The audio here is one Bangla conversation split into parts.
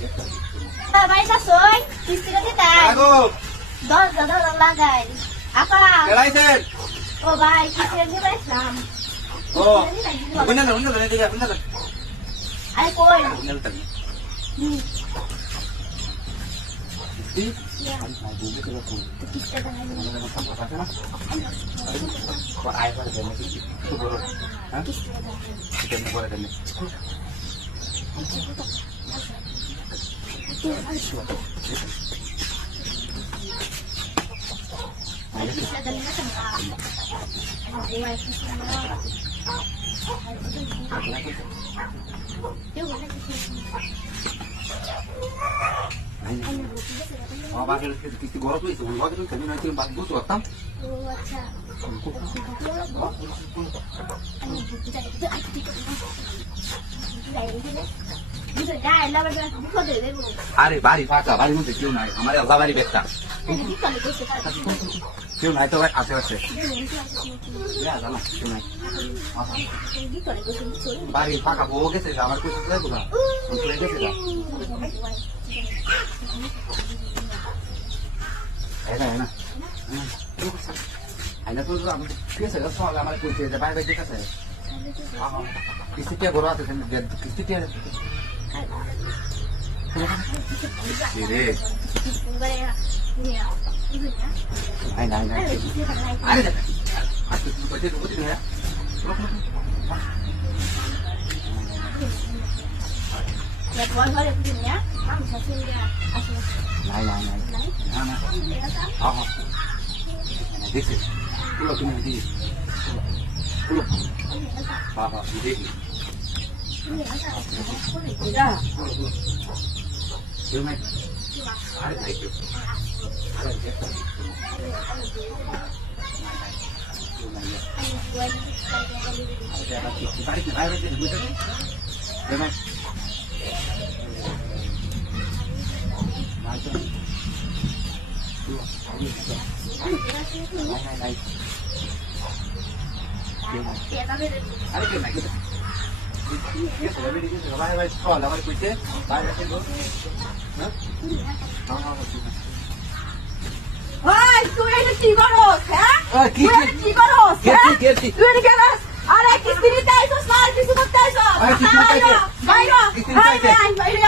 Baik kasoi, istirahat kita. Aku. Dor lagai. Apa? Kelaisan. Oh baik, istirahat kita Islam. Oh. Benar dia, benar. Ay koi. Benar tadi. Ya. Kok air pada dan itu baru. Hah? Kita boleh dan. Oh, bakal kita gorok itu, gorok itu kami nanti bagus waktam. Oh, acha. अरे बारी फाका बारी मुझे क्यों ना हमारे अल्लाह बारी बेचता क्यों ना तो भाई आते आते या जाना क्यों ना बारी फाका वो कैसे हमारे कुछ नहीं बोला उनको कैसे था है ना है तो हम कैसे का सवाल हमारे कुछ है बारी बेचे कैसे हाँ किसी क्या बुरा था किसी क्या Sini. Naik. Ada. Aku baca dulu ya. Ya tuan boleh begini ya. Kamu sasin dia. Naik. Oh. This is. Pulau tu nanti. Pulau. Papa, ini. Ya. Cuma ada lagi. Ada lagi. Ada lagi. Tarik air aja dulu. Cuma. Macam. Naik. Ya tapi Ada ke naik? Yes, lebih dikit. Baik, sekolah, baik kucing. Baik itu. Hah? ওই তুই এটা কি করস হ্যাঁ কি তুই এটা কি করস হ্যাঁ কেটি তুই এটা কেন আরে কিস্তি নিতে আইছস না কিছু করতে আইছস আরে কিছু করতে আইছি। বাইরে কিস্তি নিতে আইছি। বাইরে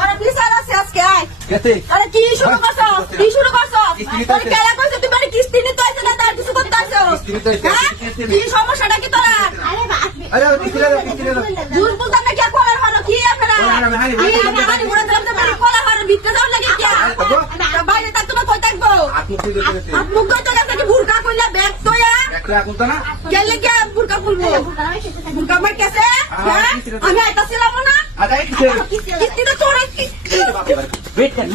ওরা বিচার আছে আজকে আয় কেতে আরে কি শুরু করছস কি শুরু করছস কিস্তি নিতে তোর আইছি। কেলা কইছ তুই মানে কিস্তি নিতে আইছস না তার কিছু করতে আইছস কিস্তি নিতে আইছি। হ্যাঁ? কিস্তি কি সমস্যাটা কি তোরা আরে বাপ আরে কিস্তি দাও জুল বুঝতাম না কি কলার হলো কি আপনারা আমি আমি মুড়ে দিলাম তো মানে কলার হলো ভিতরে যাও লাগে কি বাইরে তাক তোমার কই থাকবো আপনি কি করতে আপনি কই তো নাকি বুরকা কইলা ব্যাগ তোয়া একটা এখন তো না গেলে কে বুরকা খুলবো বুরকা মাই কেসে আমি আইতাছিলাম না আরে কিস্তি কিস্তি তো তোর ওয়েট কর